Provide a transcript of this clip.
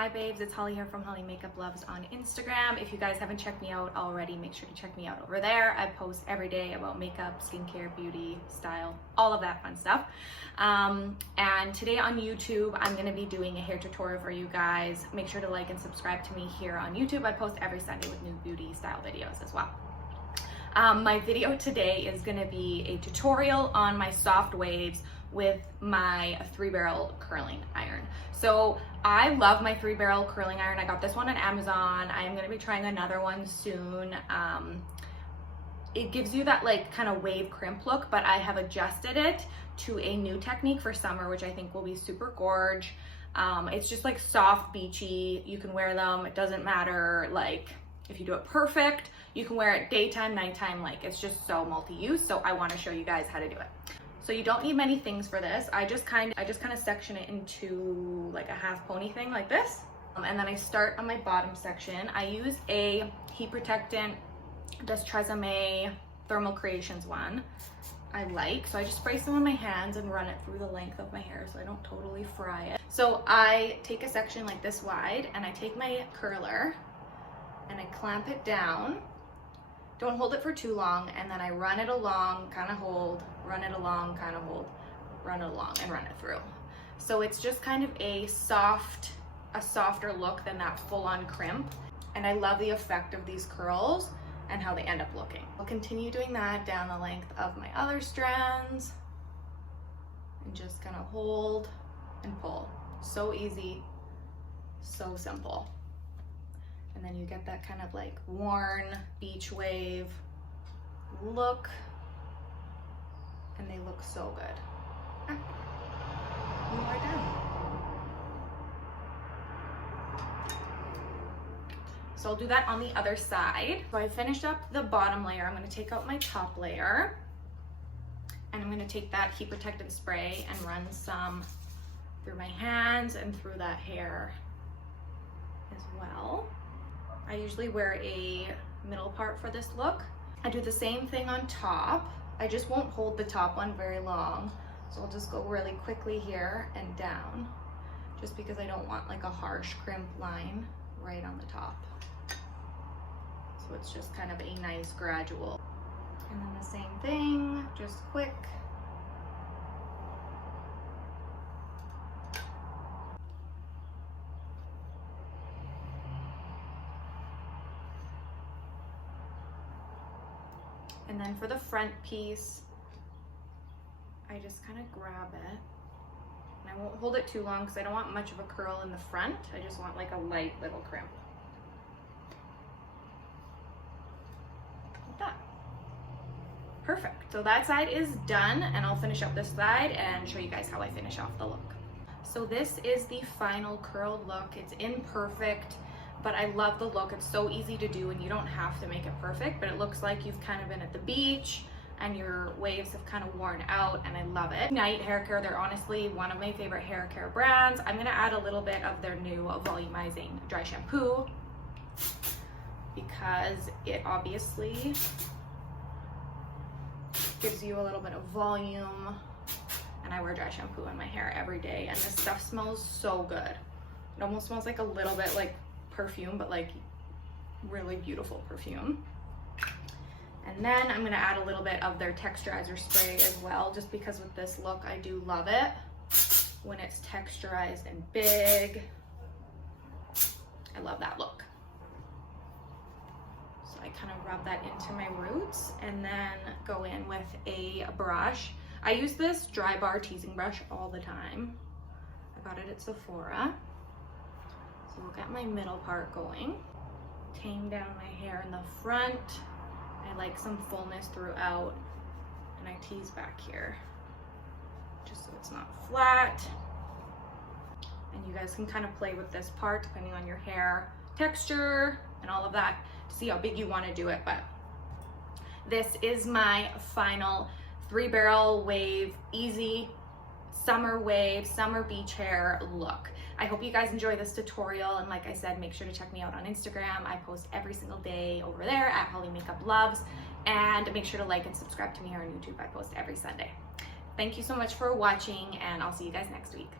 Hi babes, it's Holly here from Holly Makeup Loves on Instagram. If you guys haven't checked me out already, make sure to check me out over there. I post every day about makeup, skincare, beauty, style, all of that fun stuff. And today on YouTube, I'm gonna be doing a hair tutorial for you guys. Make sure to like and subscribe to me here on YouTube. I post every Sunday with new beauty style videos as well. My video today is gonna be a tutorial on my soft waves with my 3-barrel curling iron. So I love my 3-barrel curling iron. I got this one on Amazon. I am gonna be trying another one soon. It gives you that like kind of wave crimp look, but I have adjusted it to a new technique for summer, which I think will be super gorge. It's just like soft, beachy. You can wear them. It doesn't matter like if you do it perfect. You can wear it daytime, nighttime, like it's just so multi-use. So I want to show you guys how to do it. So you don't need many things for this. I just kind of section it into like a half pony thing like this. And then I start on my bottom section. I use a heat protectant, Texturiza Thermal Creations one. I like, so I just spray some on my hands and run it through the length of my hair so I don't totally fry it. So I take a section like this wide and I take my curler and I clamp it down. Don't hold it for too long, and then I run it along, kind of hold, run it along, kind of hold, run it along, and run it through. So it's just kind of a softer look than that full-on crimp. And I love the effect of these curls and how they end up looking. I'll continue doing that down the length of my other strands and just kind of hold and pull. So easy, so simple. And then you get that kind of like worn beach wave look, and they look so good. You are done. So I'll do that on the other side. So I finished up the bottom layer. I'm going to take out my top layer, and I'm going to take that heat protectant spray and run some through my hands and through that hair as well. I usually wear a middle part for this look. I do the same thing on top. I just won't hold the top one very long. So I'll just go really quickly here and down, just because I don't want like a harsh crimp line right on the top. So it's just kind of a nice gradual. And then the same thing, just quick. And then for the front piece, I just kind of grab it. And I won't hold it too long because I don't want much of a curl in the front. I just want like a light little crimp. Like that. Perfect. So that side is done, and I'll finish up this side and show you guys how I finish off the look. So this is the final curled look. It's imperfect, but I love the look. It's so easy to do and you don't have to make it perfect, but it looks like you've kind of been at the beach and your waves have kind of worn out, and I love it. Night Hair Care, they're honestly one of my favorite hair care brands. I'm gonna add a little bit of their new Volumizing dry shampoo because it obviously gives you a little bit of volume, and I wear dry shampoo in my hair every day, and this stuff smells so good. It almost smells like a little bit like perfume, but like really beautiful perfume. And then I'm gonna add a little bit of their texturizer spray as well, just because with this look I do love it when it's texturized and big. I love that look. So I kind of rub that into my roots and then go in with a brush. I use this dry bar teasing brush all the time. I got it at Sephora. So we'll get my middle part going. Tame down my hair in the front. I like some fullness throughout, and I tease back here, just so it's not flat. And you guys can kind of play with this part depending on your hair texture and all of that to see how big you want to do it. But this is my final 3-barrel wave, easy summer wave, summer beach hair look. I hope you guys enjoy this tutorial, and like I said, make sure to check me out on Instagram. I post every single day over there at Holly Makeup Loves, and make sure to like and subscribe to me here on YouTube. I post every Sunday. Thank you so much for watching, and I'll see you guys next week.